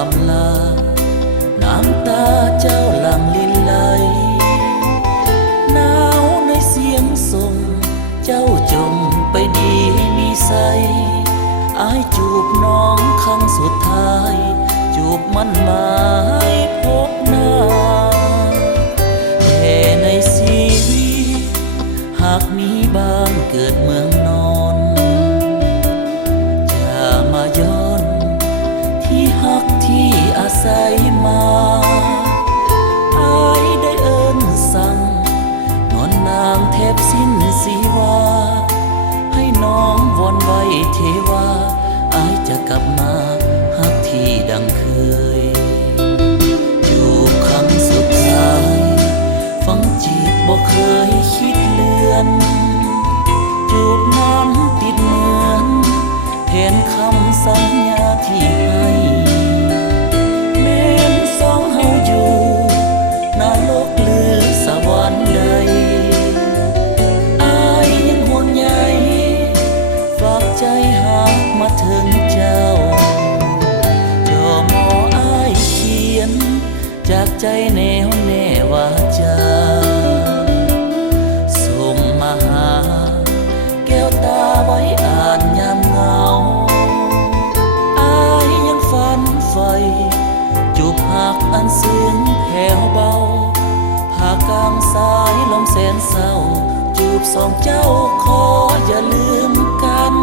คำลาน้ำตาเจ้าหลั่งลินไหลหนาวในเสียงส่งเจ้าจงไปดีมีใสอายจูบน้องครั้งสุดท้ายจูบมันหมายพบหน้าแต่ในชีวิตหากมีบ้านเกิดเมืองนอนอย่ามาย้อนที่หักที่อาศัยมาอายได้เอิ้นสั่งนอนนางแทบสิ้นสีวาให้น้องวอนไว้เทวาอายจะกลับมาหักที่ดังเคยจูบครั้งสุดท้ายฟังจีบบ่เคยคิดเลือนจูบนั้นติดเหมือนแทนคำสัญญาที่ให้แม้นสองเฮาอยู่นรกหรือสวรรค์ใดอายยังห่วงใยฝากใจหากมาถึงเจ้าจอมออายเขียนจากใจแน่วแน่ว่าจะส่งมาหาแก้วตาไว้อ่านยามเหงาอายยังฝันใฝ่จูบหักอันซึ้งแผ่วเบาผ่ากลางสายลมแสนเศร้าจูบสองเจ้าขออย่าลืมกัน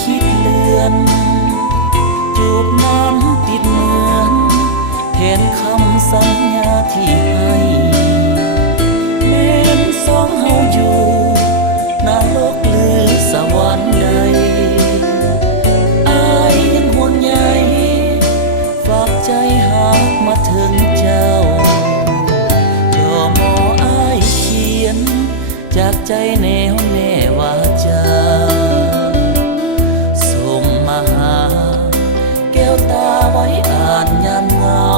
คิดเลือนจูบนั้นติดเหมือนแทนคำสัญญาที่ให้แม้นสองเฮาอยู่นรกหรือสวรรค์ใดอายยังห่วงใยฝากใจหากมาถึงเจ้าจอมออายเขียนจากใจแน่วแน่ว่าจะแก้วตาไว้อ่านยามเหงา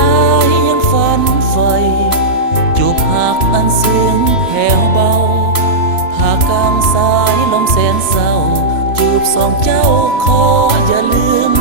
อายยังฝันใฝ่จูบหักอันซึ้งแผ่วเบาผ่ากลางสายลมแสนเศร้าจูบสองเจ้าขออย่าลืม